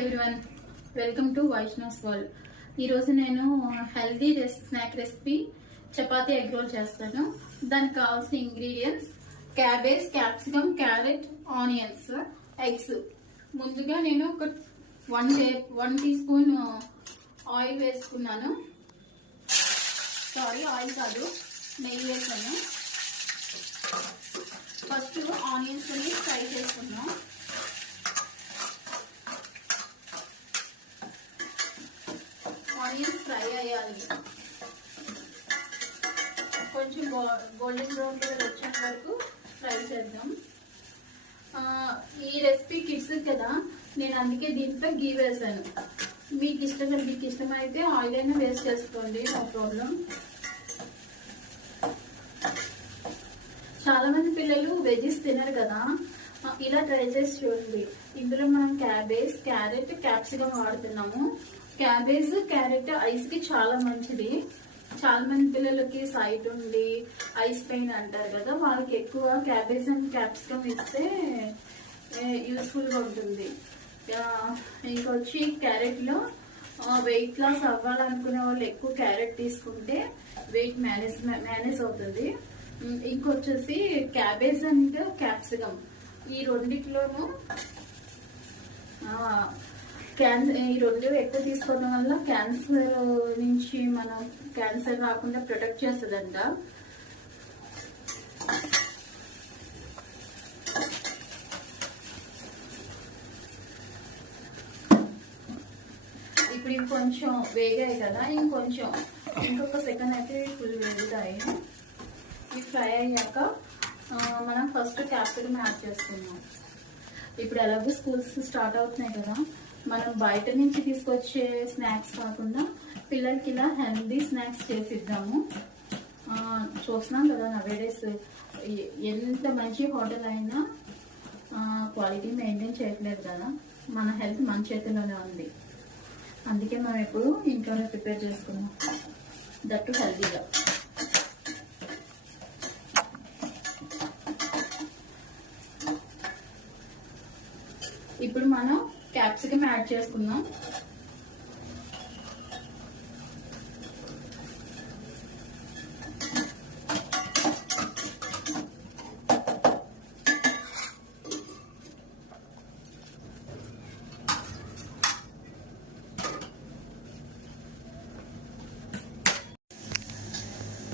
Everyone, welcome to Vaishnav's world. ఈరోజు నేను healthy snack recipe chapati egg role చేస్తాను. దానికి కావాల్సిన ingredients cabbage, capsicum, carrot, onions, eggs. ముందుగా నేను ఒక 1 టీ స్పూన్ ఆయిల్ వేసుకున్నాను. సారీ, ఆయిల్ కాదు, నెయ్యి వేసాను. ఫస్ట్ ఆనియన్స్ ఫ్రై చేసుకున్నాం. ఆనియన్స్ ఫ్రై అయ్యాలి, కొంచెం గోల్డెన్ బ్రౌన్ కలర్ వచ్చేంత వరకు ఫ్రై చేద్దాం. ఈ రెసిపీ కిడ్స్ కదా, నేను అందుకే దీంట్లో గీ వేసాను. మీకు ఇష్టమైతే ఆయిల్ అయినా వేస్ట్ చేసుకోండి, నో ప్రాబ్లం. చాలా మంది పిల్లలు వెజ్జెస్ తినరు కదా, ఇలా ట్రై చేసి చూడండి. ఇందులో మనం క్యాబేజ్, క్యారెట్, క్యాప్సికమ్ వాడుతున్నాము. క్యాబేజ్, క్యారెట్ ఐస్ కి చాలా మంచిది. చాలా మంది పిల్లలకి సైట్ ఉండి ఐస్ పెయిన్ అంటారు కదా, వాళ్ళకి ఎక్కువ క్యాబేజ్ అండ్ క్యాప్సికమ్ ఇస్తే యూస్ఫుల్ గా ఉంటుంది. ఇంకొచ్చి క్యారెట్ లో వెయిట్ లాస్ అవ్వాలనుకునే వాళ్ళు ఎక్కువ క్యారెట్ తీసుకుంటే వెయిట్ మేనేజ్ అవుతుంది. ఇంకొచ్చేసి క్యాబేజ్ అండ్ క్యాప్సికమ్, ఈ రెండిట్లోనూ ఈ రెండు ఎక్కువ తీసుకోవడం వల్ల క్యాన్సర్ నుంచి మనం క్యాన్సర్ రాకుండా ప్రొటెక్ట్ చేస్తుందంట. ఇప్పుడు ఇవి కొంచెం వేగాయి కదా, ఇంకొక సెకండ్ అయితే ఫుల్ వేగుతాయి. ఇవి ఫ్రై అయ్యాక మనం ఫస్ట్ క్యాప్సికమ్ యాడ్ చేసుకున్నాం. ఇప్పుడు ఎలాగో స్కూల్స్ స్టార్ట్ అవుతున్నాయి కదా, మనం బయట నుంచి తీసుకొచ్చే స్నాక్స్ కాకుండా పిల్లలకి ఇలా హెల్దీ స్నాక్స్ చేసి ఇద్దాము. చూస్తున్నాం కదా నవేడేస్ ఎంత మంచి హోటల్ అయినా క్వాలిటీ మెయింటైన్ చేయట్లేదు కదా, మన హెల్త్ మన చేతిలోనే ఉంది. అందుకే మనం ఎప్పుడు ఇంట్లోనే ప్రిపేర్ చేసుకున్నాం, దట్టు హెల్దీగా. ఇప్పుడు మనం క్యాప్సికమ్ యాడ్ చేసుకుందాం.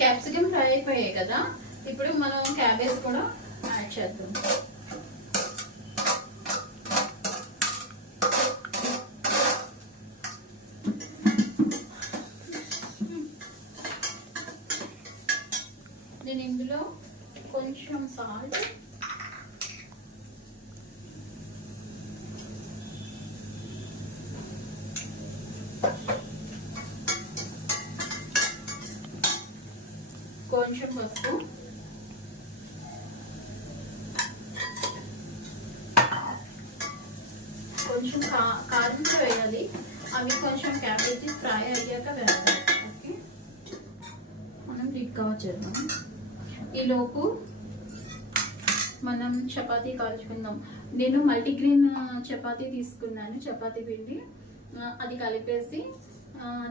క్యాప్సికమ్ ఫ్రై అయిపోయాయి కదా, ఇప్పుడు మనం క్యాబేజ్ కూడా యాడ్ చేద్దాం. నేను ఇందులో కొంచెం సాల్ట్, కొంచెం పసుపు, కొంచెం కారం వేయాలి. అవి కొంచెం క్యాబేజీ ఫ్రై అయ్యాక వేయాలి. ఓకే, మనం లిడ్ కవర్ చేద్దాం. ఈలోపు మనం చపాతీ కాల్చుకుందాం. నేను మల్టీగ్రెయిన్ చపాతీ తీసుకున్నాను, చపాతీ పిండి అది కలిపేసి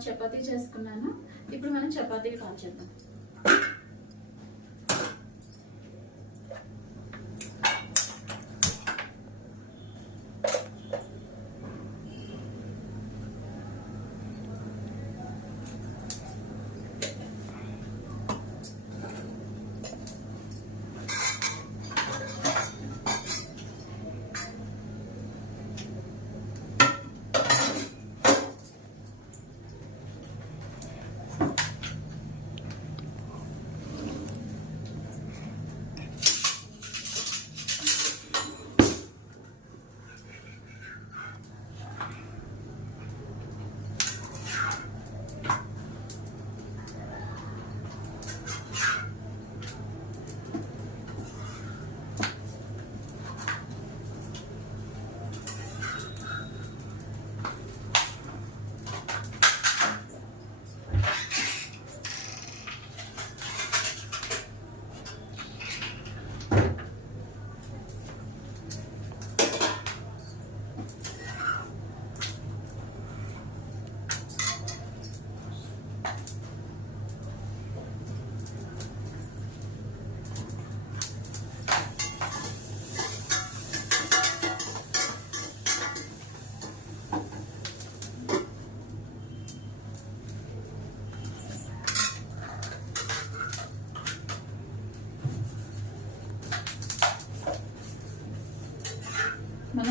చపాతీ చేసుకున్నాను. ఇప్పుడు మనం చపాతీ కాల్చేద్దాం.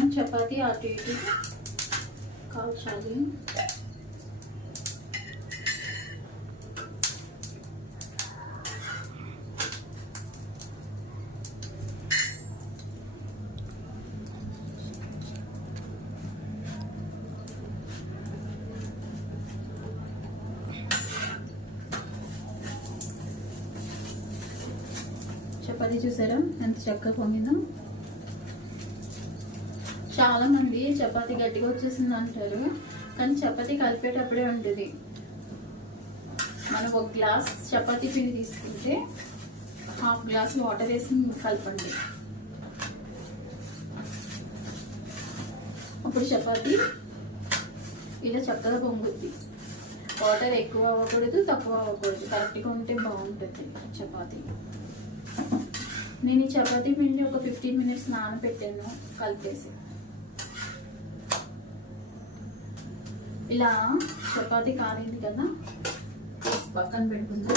మనం చపాతీ అటు ఇటు కాల్చాలి. చపాతీ చూసారా ఎంత చక్కగా పొంగిందో. చాలా మంది చపాతీ గట్టిగా వచ్చేసింది అంటారు, కానీ చపాతీ కలిపేటప్పుడే ఉంటుంది. మనం ఒక గ్లాస్ చపాతీ పిండి తీసుకుంటే హాఫ్ గ్లాస్ వాటర్ వేసి కలపండి. అప్పుడు చపాతీ ఇలా చక్కగా పొంగుద్ది. వాటర్ ఎక్కువ అవ్వకూడదు, తక్కువ అవ్వకూడదు, కరెక్ట్గా ఉంటే బాగుంటుంది చపాతీ. నేను ఈ చపాతీ పిండి ఒక 15 minutes నానబెట్టాను కలిపేసి. ఇలా చపాతీ కాలింది కదా, పక్కన పెట్టుకుందాం.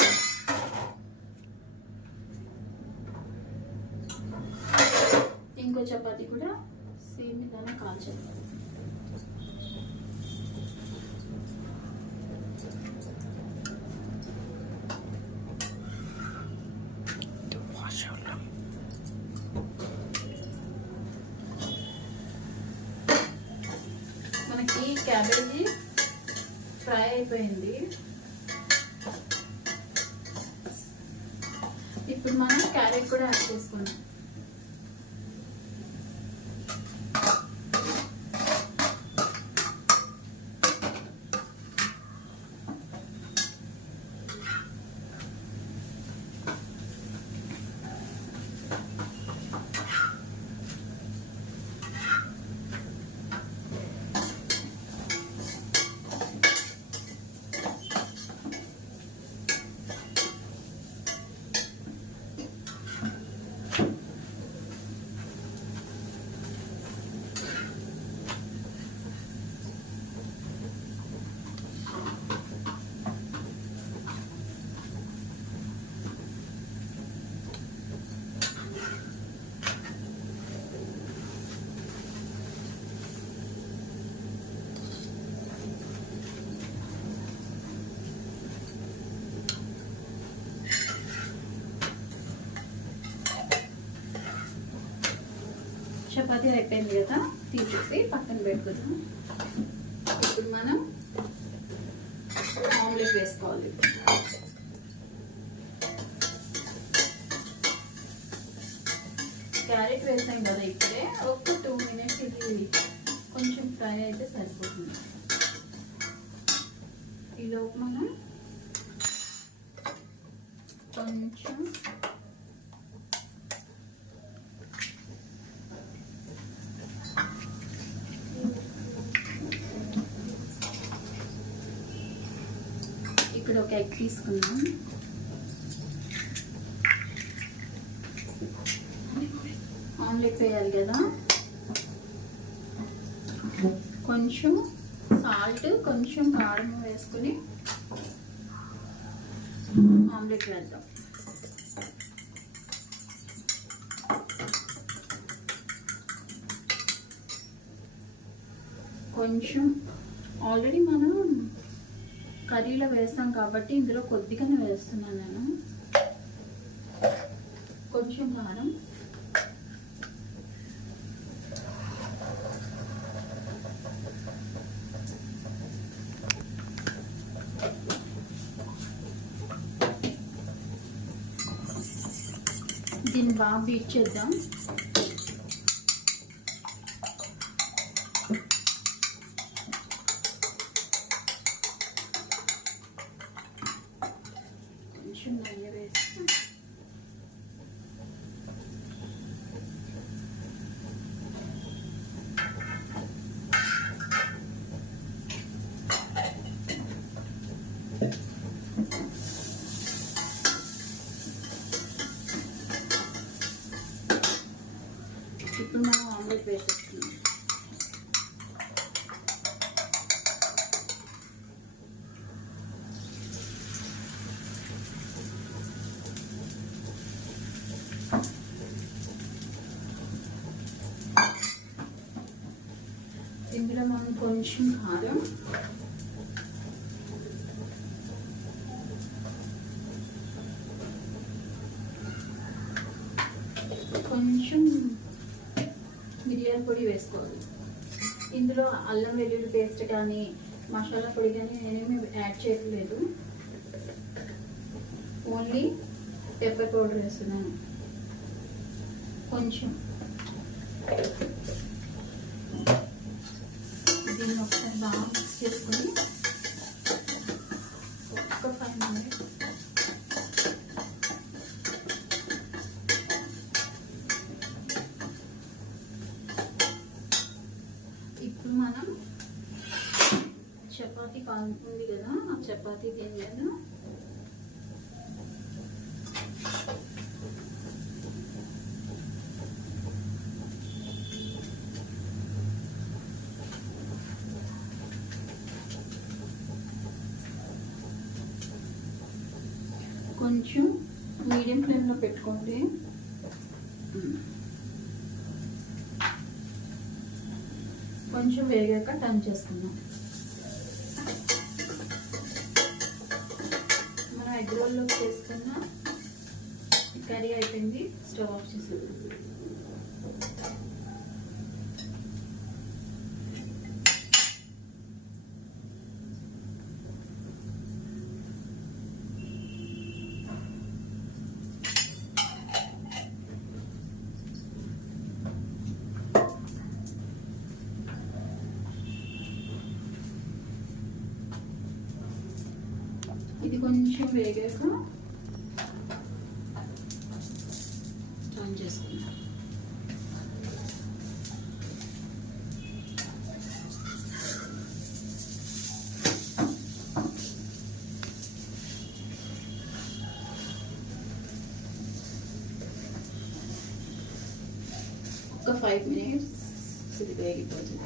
ఇంకో చపాతీ కూడా సేమ్ విధంగా కాల్చాలి. మనకి క్యాబేజీ ఫ్రై అయిపోయింది. ఇప్పుడు మనం క్యారెట్ కూడా యాడ్ చేసుకున్నాం. చపాతీ అయిపోయింది కదా, తీసేసి పక్కన పెట్టుకుందాం. ఇప్పుడు మనం ఆమ్లెట్ వేసుకోవాలి. క్యారెట్ వేసాం కదా ఇప్పుడే, ఒక 2 minutes ఇది కొంచెం ఫ్రై అయితే సరిపోతుంది. ఈలోపు మనం కొంచెం ఇక్కడ ఒక ఎగ్ తీసుకున్నాం. ఆమ్లెట్ వేయాలి కదా, కొంచెం సాల్ట్ కొంచెం కారం వేసుకుని ఆమ్లెట్ వేద్దాం. కొంచెం ఆల్రెడీ మనం కర్రీలో వేస్తాం కాబట్టి ఇందులో కొద్దిగానే వేస్తున్నాను నేను. కొంచెం కారం, దీన్ని బాగా బీట్ చేద్దాం. కొంచెం నెయ్యి వేస్తాం. ఇందులో మనం కొంచెం కారం, కొంచెం మిరియాల పొడి వేసుకోవాలి. ఇందులో అల్లం వెల్లుల్లి పేస్ట్ కానీ మసాలా పొడి కానీ నేనేమి యాడ్ చేయట్లేదు, ఓన్లీ పెప్పర్ పౌడర్ వేస్తున్నాను కొంచెం. దీన్ని ఒకసారి బాగా మిక్స్ చేసుకొని ఒక 5 minutes ఇప్పుడు మనం చపాతీ కాలుతుంది కదా, ఆ చపాతీ దీని మీద కొంచెం మీడియం ఫ్లేమ్లో పెట్టుకోండి. కొంచెం వేగాక టర్న్ చేసుకుందాం. మనం ఎగ్ రోల్లోకి చేసుకున్న కర్రీ అయిపోయింది. స్టవ్ ఆఫ్ చేసేది. ఇది కొంచెం వేగాక టర్న్ చేసుకుందాం. ఒక 5 minutes ఇది వేగిపోతుంది.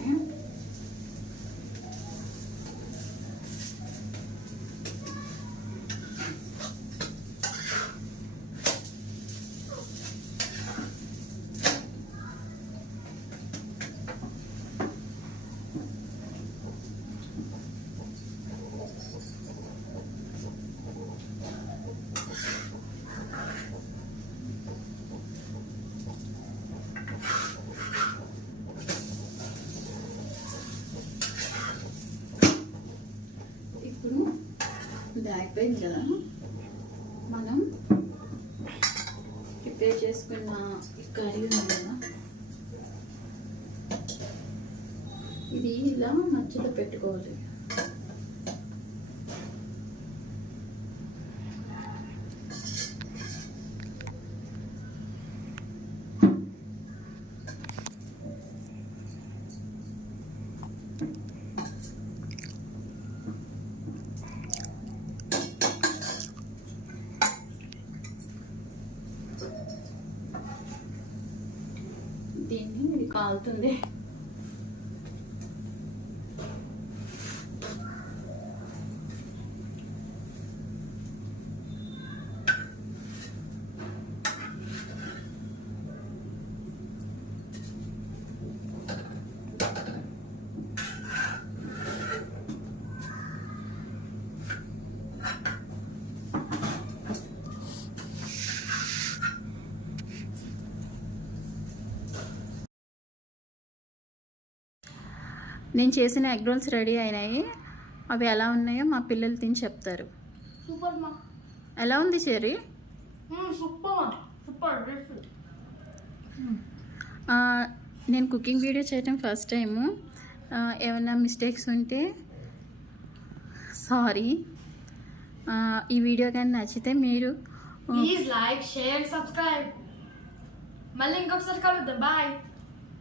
ఇప్పుడు ఇది అయిపోయింది కదా, మనం ప్రిపేర్ చేసుకున్న కర్రీ ఉంది కదా, ఇది ఇలా మధ్యలో పెట్టుకోవాలి. దీన్ని ఇది కాలుతుంది. నేను చేసిన ఎగ్ రోల్స్ రెడీ అయినాయి. అవి ఎలా ఉన్నాయో మా పిల్లలు తిని చెప్తారు. సూపర్ మా. ఎలా ఉంది చెర్రీ? Super super. నేను కుకింగ్ వీడియో చేయటం ఫస్ట్ టైము. ఏమైనా మిస్టేక్స్ ఉంటే సారీ. ఈ వీడియో కానీ నచ్చితే మీరు ప్లీజ్ లైక్, షేర్, సబ్స్క్రైబ్. మళ్ళీ ఇంకొకసారి కలుద్దాం. బాయ్.